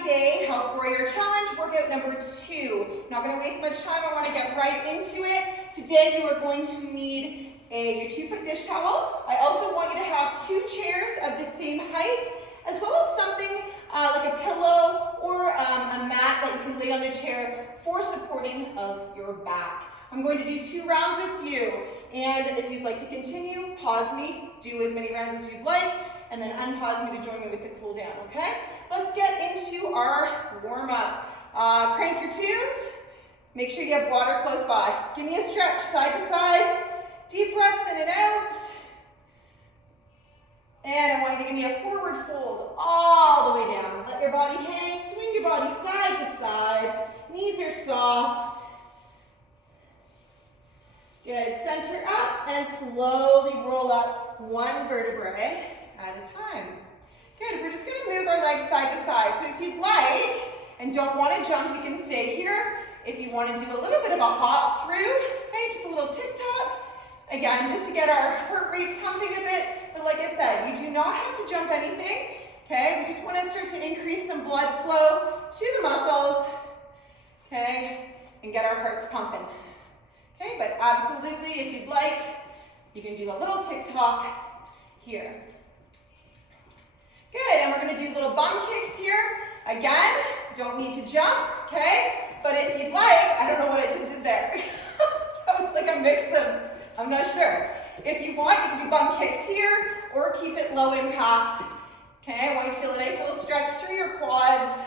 90-day Health Warrior Challenge, workout number 2. Not going to waste much time, I want to get right into it. Today you are going to need your 2-foot dish towel. I also want you to have 2 chairs of the same height, as well as something like a pillow or a mat that you can lay on the chair for supporting of your back. I'm going to do 2 rounds with you, and if you'd like to continue, pause me, do as many rounds as you'd like, and then unpause me to join me with the cool down, okay? Let's get into our warm-up. Crank your tunes. Make sure you have water close by. Give me a stretch side to side. Deep breaths in and out. And I want you to give me a forward fold all the way down. Let your body hang. Swing your body side to side. Knees are soft. Good. Center up and slowly roll up 1 vertebrae at a time. Good. We're just going to move our legs side to side. So if you'd like and don't want to jump, you can stay here. If you want to do a little bit of a hop through, okay, just a little tick-tock. Again, just to get our heart rates pumping a bit. But like I said, you do not have to jump anything. Okay, we just want to start to increase some blood flow to the muscles. Okay, and get our hearts pumping. Okay, but absolutely, if you'd like, you can do a little tick-tock here. Good, and we're going to do little bum kicks here. Again, don't need to jump, okay? But if you'd like, I don't know what I just did there. That was like a mix of, I'm not sure. If you want, you can do bum kicks here or keep it low impact. Okay, I want you to feel a nice little stretch through your quads.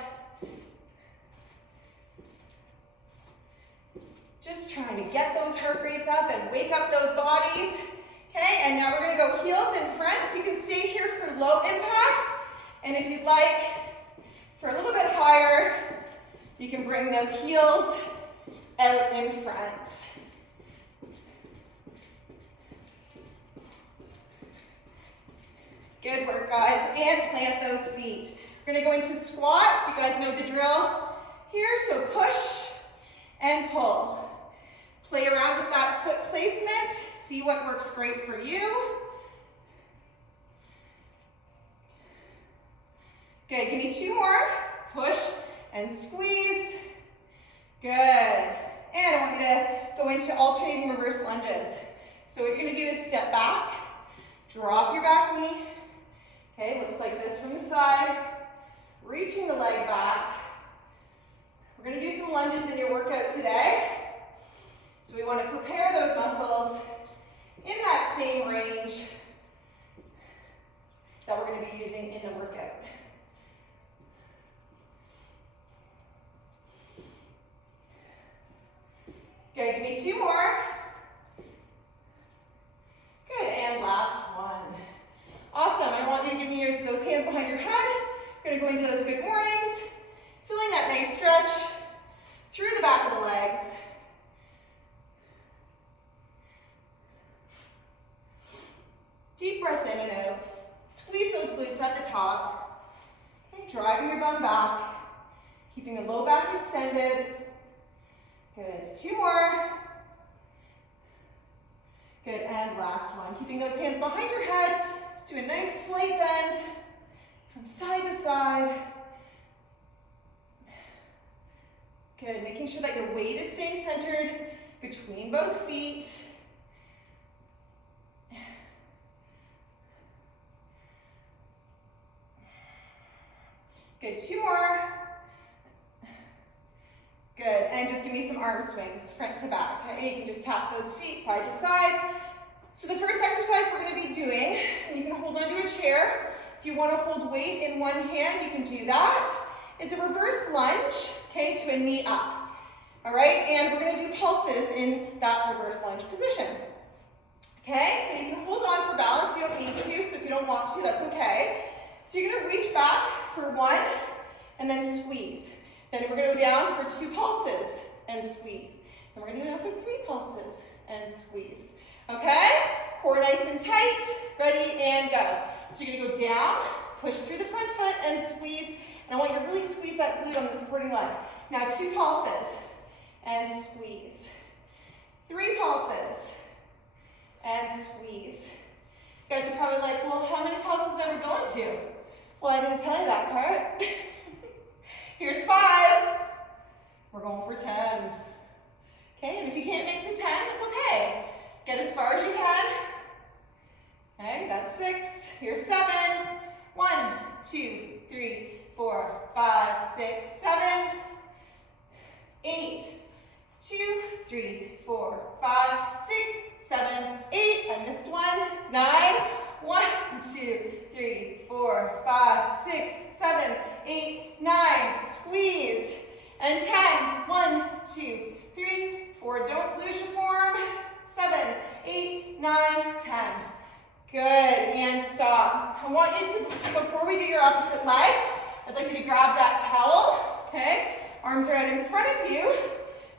Just trying to get those heart rates up and wake up those bodies. Okay, and now we're going to go heels in front. So you can stay here for low impact. And if you'd like, for a little bit higher, you can bring those heels out in front. Good work, guys. And plant those feet. We're going to go into squats. You guys know the drill here. So push and pull. Play around with that foot placement. See what works great for you. Good. Give me 2 more. Push and squeeze. Good. And I want you to go into alternating reverse lunges. So what you're going to do is step back, drop your back knee. Okay, looks like this from the side. Reaching the leg back. We're going to do some lunges in your workout today. So we want to prepare those muscles in that same range that we're going to be using in the workout. Good, give me 2 more. Good, and last one. Awesome, I want you to give me those hands behind your head. We're going to go into those good mornings. Feeling that nice stretch through the back of the legs. Deep breath in and out. Squeeze those glutes at the top. Okay, driving your bum back. Keeping the low back extended. Good. 2 more. Good, and last one. Keeping those hands behind your head. Just do a nice slight bend from side to side. Good, making sure that your weight is staying centered between both feet. Good, 2 more. Good, and just give me some arm swings, front to back. Okay, you can just tap those feet side to side. So the first exercise we're going to be doing, and you can hold onto a chair. If you want to hold weight in one hand, you can do that. It's a reverse lunge, okay, to a knee up. All right, and we're going to do pulses in that reverse lunge position. Okay, so you can hold on for balance. You don't need to, so if you don't want to, that's okay. So you're going to reach back for 1 and then squeeze. Then we're going to go down for 2 pulses and squeeze. And we're going to go down for 3 pulses and squeeze. Okay? Core nice and tight. Ready and go. So you're going to go down, push through the front foot and squeeze. And I want you to really squeeze that glute on the supporting leg. Now 2 pulses and squeeze. 3 pulses and squeeze. You guys are probably like, well, how many pulses are we going to? Well, I didn't tell you that part. Going for 10. Okay, and if you can't make to 10, it's okay. Get as far as you can. Okay, that's 6. Here's 7. 1, 2, 3, 4, 5, 6, 7. 8. 2, 3, 4, 5, 6, 7, 8. I missed 1. 9. 1, 2, 3, 4, 5, 6, 7, 8, 9. Squeeze. And 10. 1, 2, 3, 4. Don't lose your form. 7, 8, 9, 10. Good. And stop. I want you to, before we do your opposite leg, I'd like you to grab that towel. Okay? Arms are out in front of you,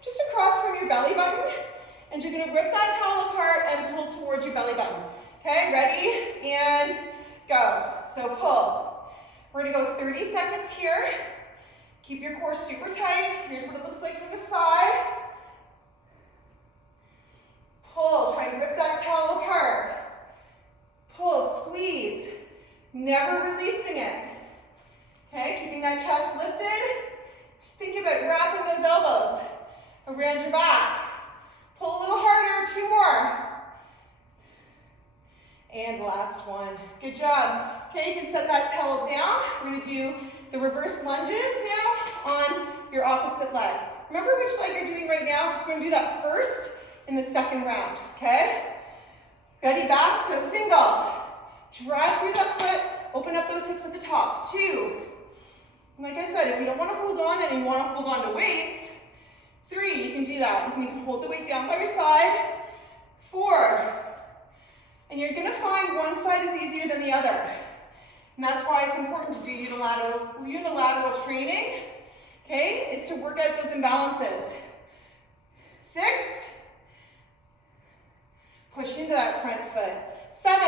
just across from your belly button. And you're going to rip that towel apart and pull towards your belly button. Okay? Ready? And go. So pull. We're going to go 30 seconds here. Keep your core super tight. Here's what it looks like from the side. Pull. Try and rip that towel apart. Pull. Squeeze. Never releasing it. Okay? Keeping that chest lifted. Just think about wrapping those elbows around your back. Pull a little harder. 2 more. And last one. Good job. Okay, you can set that towel down. We're going to do the reverse lunges now on your opposite leg. Remember which leg you're doing right now. We're just going to do that first in the second round. Okay? Ready, back. So single. Drive through that foot. Open up those hips at the top. 2. And like I said, if you don't want to hold on and you want to hold on to weights, 3, you can do that. You can hold the weight down by your side. 4. And you're going to find one side is easier than the other. And that's why it's important to do unilateral training. Okay? It's to work out those imbalances. 6. Push into that front foot. 7.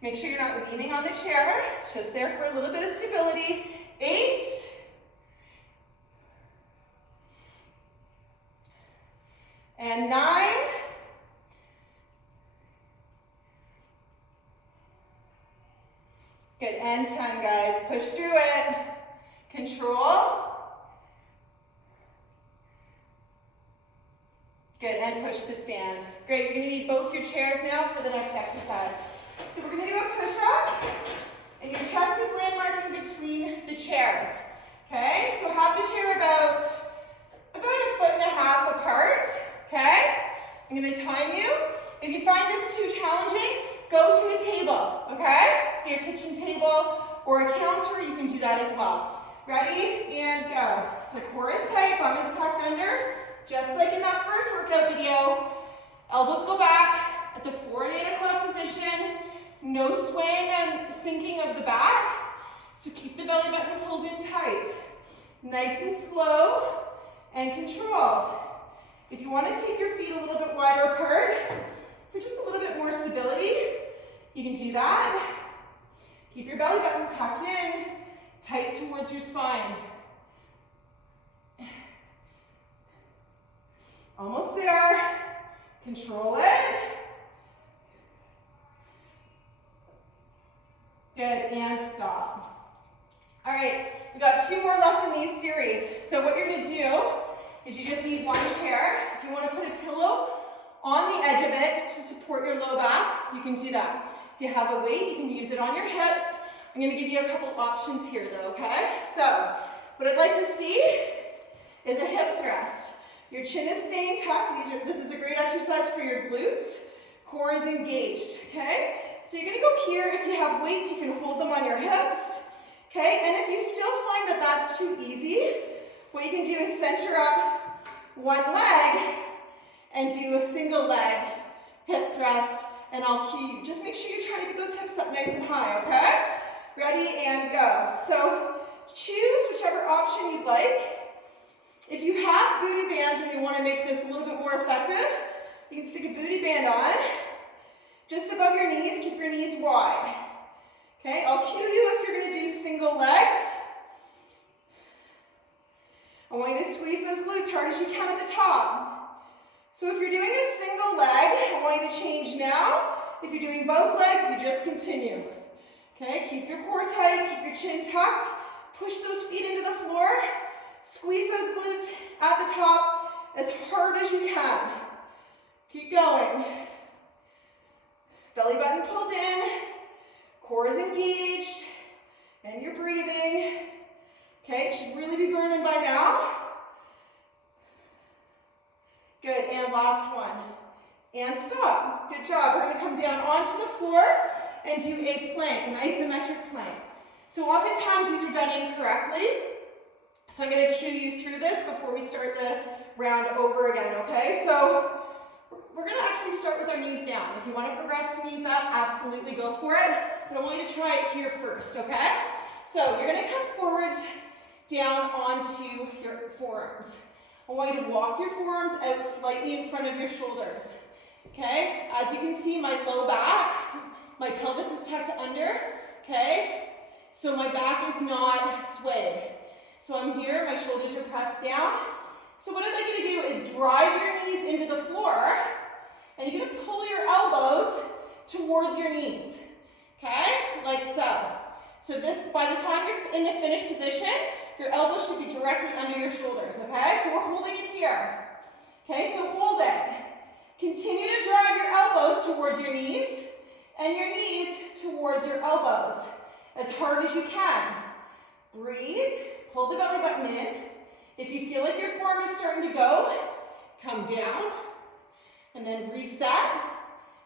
Make sure you're not leaning on the chair. It's just there for a little bit of stability. 8. And 9. Good, and 10, guys. Push through it. Control. Good, and push to stand. Great, you're gonna need both your chairs now for the next exercise. So we're gonna do a push-up, and your chest is landmarking between the chairs. Okay, so have the chair about 1.5 feet apart. Okay, I'm gonna time you. If you find this too challenging, go to a table, okay? So your kitchen table or a counter, you can do that as well. Ready, and go. So core is tight, bum is tucked under. Just like in that first workout video, elbows go back at the 4 and 8 o'clock position. No swaying and sinking of the back. So keep the belly button pulled in tight. Nice and slow and controlled. If you want to take your feet a little bit wider apart, for just a little bit more stability, you can do that. Keep your belly button tucked in, tight towards your spine. Almost there. Control it. Good, and stop. All right, we got 2 more left in these series. So what you're gonna do is you just need one chair. If you want to put a pillow on the edge of it to support your low back, you can do that. If you have a weight, you can use it on your hips. I'm going to give you a couple options here though, okay? So, what I'd like to see is a hip thrust. Your chin is staying tucked. This is a great exercise for your glutes. Core is engaged, okay? So you're going to go here. If you have weights, you can hold them on your hips, okay? And if you still find that that's too easy, what you can do is center up one leg and do a single leg hip thrust, and I'll cue you. Just make sure you're trying to get those hips up nice and high, okay? Ready, and go. So choose whichever option you'd like. If you have booty bands and you want to make this a little bit more effective, you can stick a booty band on. Just above your knees, keep your knees wide. Okay, I'll cue you if you're going to do single legs. I want you to squeeze those glutes hard as you can at the top. So if you're doing a single leg, I want you to change now. If you're doing both legs, you just continue. Okay, keep your core tight, keep your chin tucked. Push those feet into the floor. Squeeze those glutes at the top as hard as you can. Keep going. Belly button pulled in. Core is engaged. And you're breathing. Okay, it should really be burning by now. Good, and last one. And stop. Good job. We're going to come down onto the floor and do a plank, an isometric plank. So oftentimes these are done incorrectly. So I'm going to cue you through this before we start the round over again, okay? So we're going to actually start with our knees down. If you want to progress to knees up, absolutely go for it. But I want you to try it here first, okay? So you're going to come forwards down onto your forearms. I want you to walk your forearms out slightly in front of your shoulders. Okay? As you can see, my low back, my pelvis is tucked under. Okay? So my back is not swayed. So I'm here, my shoulders are pressed down. So what I'd like you to do is drive your knees into the floor, and you're going to pull your elbows towards your knees. Okay? Like so. So this, by the time you're in the finished position, your elbows should be directly under your shoulders, okay? So we're holding it here. Okay, so hold it. Continue to drive your elbows towards your knees and your knees towards your elbows as hard as you can. Breathe, pull the belly button in. If you feel like your form is starting to go, come down and then reset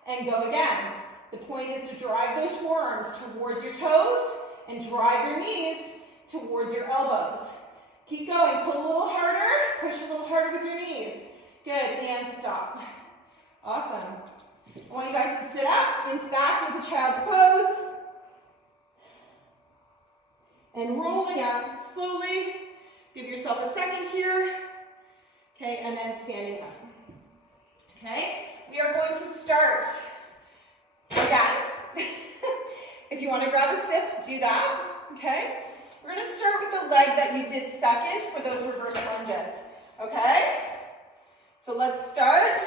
and go again. The point is to drive those forearms towards your toes and drive your knees towards your elbows. Keep going, pull a little harder, push a little harder with your knees. Good, and stop. Awesome. I want you guys to sit up, back into child's pose. And rolling up slowly. Give yourself a second here. Okay, and then standing up. Okay, we are going to start again. If you want to grab a sip, do that. Okay? We're going to start with the leg that you did second for those reverse lunges. Okay? So let's start.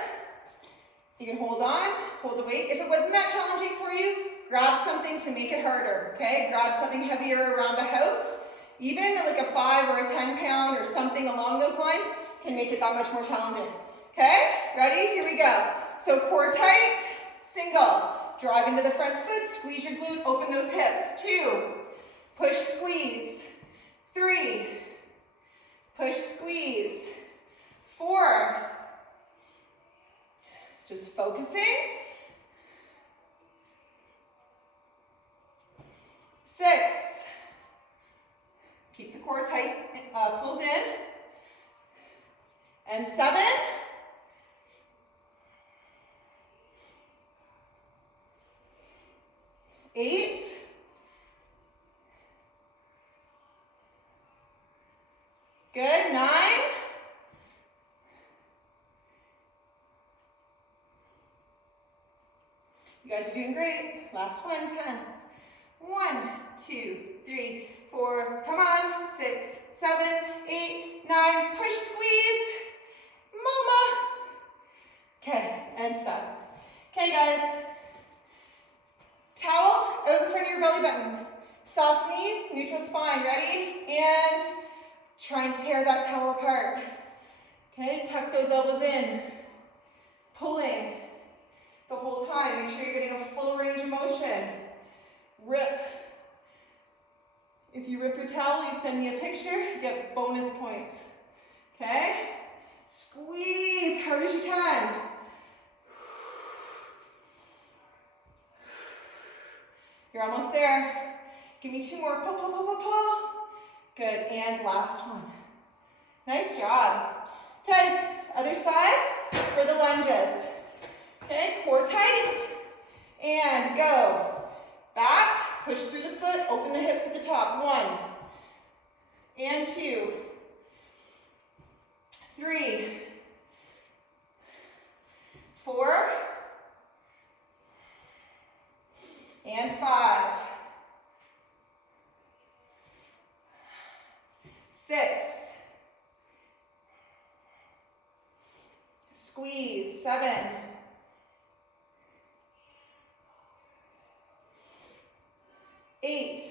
You can hold on, hold the weight. If it wasn't that challenging for you, grab something to make it harder. Okay? Grab something heavier around the house. Even like a 5 or a 10 pound or something along those lines can make it that much more challenging. Okay? Ready? Here we go. So core tight, single. Drive into the front foot, squeeze your glute, open those hips. 2. Push, squeeze. 3. Push, squeeze. 4. Just focusing. 6. Keep the core tight, pulled in. And 7. 8. Good, 9. You guys are doing great. Last one, 10. 1, 2, 3, 4. Come on. 6, 7, 8, 9. Push, squeeze. Mama. Okay, and stop. Okay, guys. Towel out in front of your belly button. Soft knees, neutral spine. Ready? And try and tear that towel apart. Okay, tuck those elbows in. Pulling the whole time. Make sure you're getting a full range of motion. Rip. If you rip your towel, you send me a picture, you get bonus points. Okay? Squeeze hard as you can. You're almost there. Give me 2 more. Pull, pull, pull, pull, pull. Good, and last one. Nice job. Okay, other side for the lunges. Okay, core tight. And go. Back, push through the foot, open the hips at the top. 1. And 2. 3. 4. And 5. 6. Squeeze. 7. 8.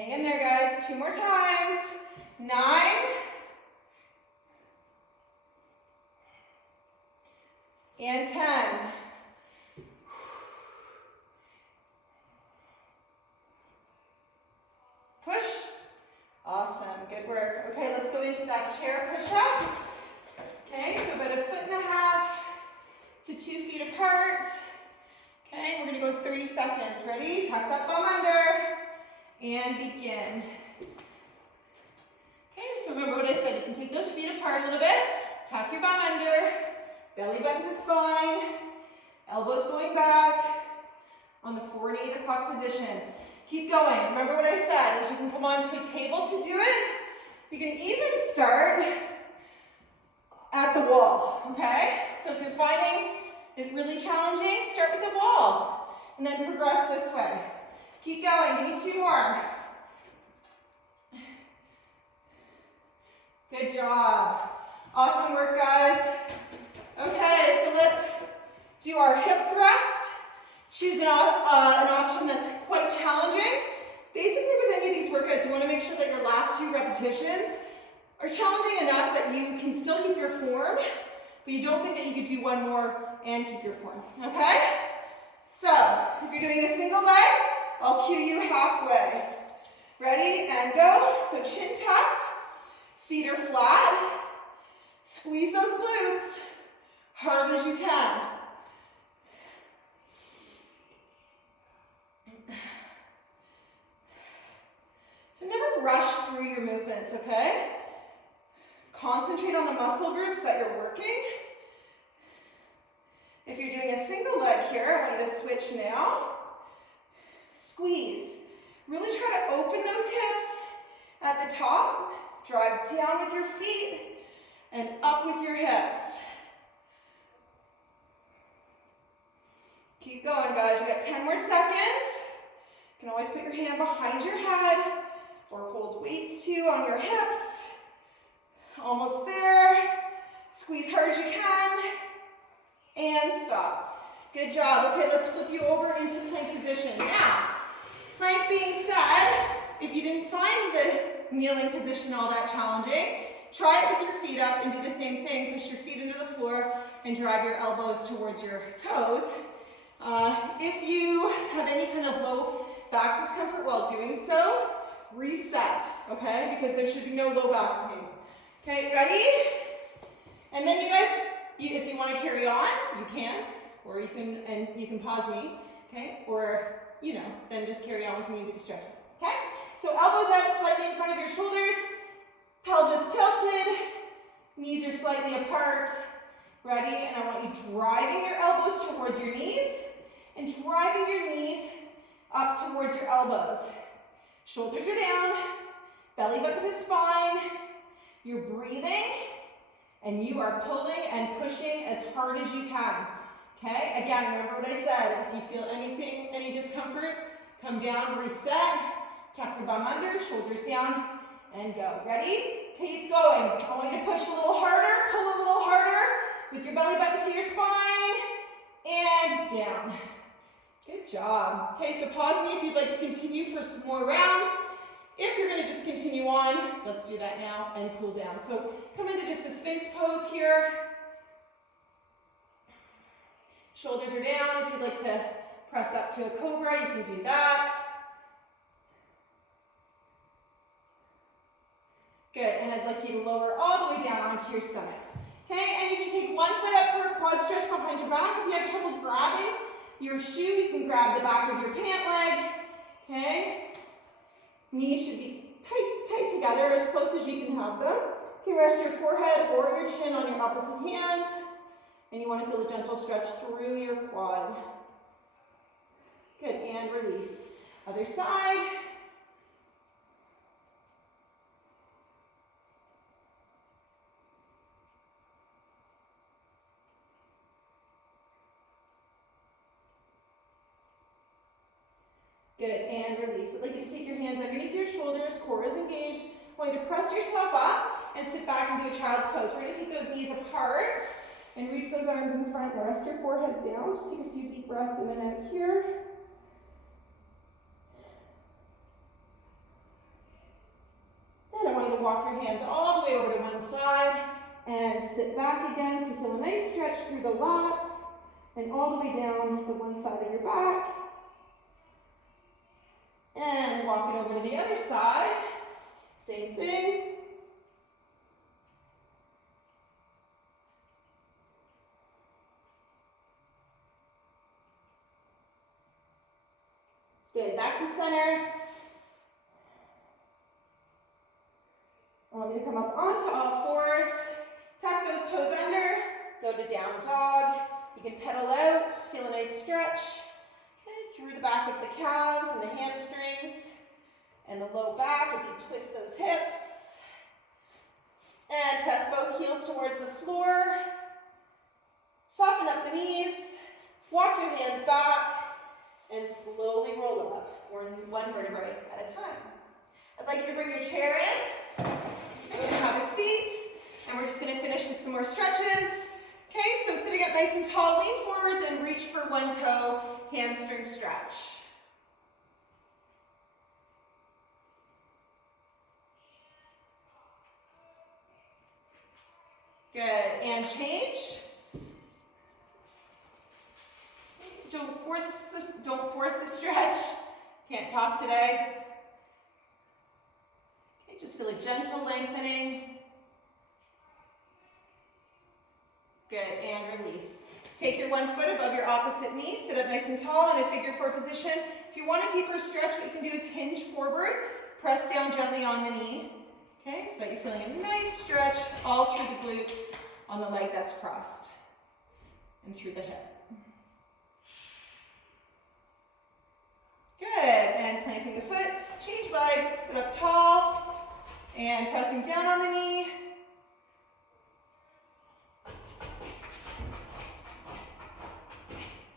Hang in there, guys. 2 more times. 9. And 10. Push. Awesome, good work. Okay, let's go into that chair push-up. Okay, so about 1.5 to 2 feet apart. Okay, we're gonna go 30 seconds. Ready? Tuck that bum under and begin. Okay, so remember what I said, you can take those feet apart a little bit, tuck your bum under, belly button to spine, elbows going back on the forward 8 o'clock position. Keep going. Remember what I said, is you can come onto a table to do it. You can even start at the wall, okay? So if you're finding it really challenging, start with the wall and then progress this way. Keep going, give me 2 more. Good job. Awesome work, guys. Okay, so let's do our hip thrust. Choose an option that's quite challenging. Basically, with any of these workouts, you want to make sure that your last 2 repetitions are challenging enough that you can still keep your form, but you don't think that you could do 1 more and keep your form, okay? So, if you're doing a single leg, I'll cue you halfway. Ready, and go. So chin tucked, feet are flat. Squeeze those glutes hard as you can. So never rush through your movements, okay? Concentrate on the muscle groups that you're working. If you're doing a single leg here, I want you to switch now. Squeeze. Really try to open those hips at the top. Drive down with your feet and up with your hips. Keep going, guys. You got 10 more seconds. You can always put your hand behind your head or hold weights too on your hips. Almost there. Squeeze hard as you can. And stop. Good job. Okay, let's flip you over into plank position. Now, plank being said, if you didn't find the kneeling position all that challenging, try it with your feet up and do the same thing. Push your feet into the floor and drive your elbows towards your toes. If you have any kind of low back discomfort while doing so, reset, okay? Because there should be no low back pain. Okay, ready? And then you guys, if you want to carry on, you can, or you can pause me, okay? Or, then just carry on with me and do the stretches, okay? So elbows out slightly in front of your shoulders, pelvis tilted, knees are slightly apart. Ready? And I want you driving your elbows towards your knees and driving your knees up towards your elbows. Shoulders are down, belly button to spine. You're breathing and you are pulling and pushing as hard as you can. Okay? Again, remember what I said. If you feel anything, any discomfort, come down, reset, tuck your bum under, shoulders down, and go. Ready? Keep going. I want you to push a little harder, pull a little harder with your belly button to your spine, and down. Good job. Okay, so pause me if you'd like to continue for some more rounds. If you're going to just continue on, let's do that now and cool down. So come into just a Sphinx pose here. Shoulders are down. If you'd like to press up to a cobra, you can do that. Good, and I'd like you to lower all the way down onto your stomachs. Okay, and you can take one foot up for a quad stretch behind your back. If you have trouble grabbing your shoe, you can grab the back of your pant leg. Okay, knees should be tight together, as close as you can have them. You can rest your forehead or your chin on your opposite hand. And you want to feel a gentle stretch through your quad. Good, and release. Other side. Good, and release. I'd like you to take your hands underneath your shoulders, core is engaged. I want you to press yourself up and sit back and do a child's pose. We're going to take those knees apart and reach those arms in front. Now rest your forehead down. Just take a few deep breaths in and out here. your hands all the way over to one side and sit back again. So feel a nice stretch through the lats and all the way down the one side of your back. And walk it over to the other side. Same thing. Good, back to center. I want you to come up onto all fours. Tuck those toes under. Go to down dog. You can pedal out. Feel a nice stretch. Okay, through the back of the calves and the hamstrings and the low back if you twist those hips. And press both heels towards the floor. Soften up the knees. Walk your hands back. And slowly roll up, one vertebrae at a time. I'd like you to bring your chair in. You're going to have a seat, and we're just going to finish with some more stretches. Okay, so sitting up nice and tall, lean forwards and reach for one toe, hamstring stretch. Good, and change. Don't force the stretch. Can't talk today. Okay, just feel a gentle lengthening. Good, and release. Take your one foot above your opposite knee, sit up nice and tall in a figure four position. If you want a deeper stretch, what you can do is hinge forward, press down gently on the knee. Okay, so that you're feeling a nice stretch all through the glutes on the leg that's crossed and through the hip. Good, and planting the foot, change legs, sit up tall, and pressing down on the knee.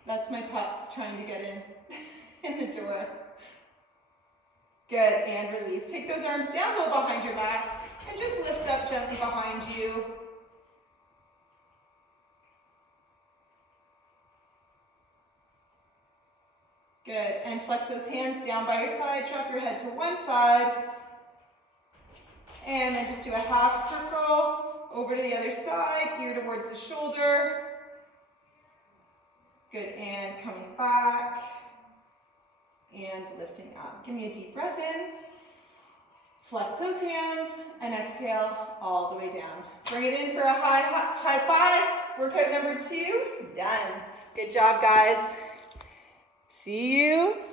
That's my pups trying to get in the door. Good, and release. Take those arms down low behind your back, and just lift up gently behind you. Good, and flex those hands down by your side, drop your head to one side, and then just do a half circle over to the other side, ear towards the shoulder. Good, and coming back, and lifting up. Give me a deep breath in, flex those hands, and exhale all the way down. Bring it in for a high five, workout number 2, done. Good job, guys. See you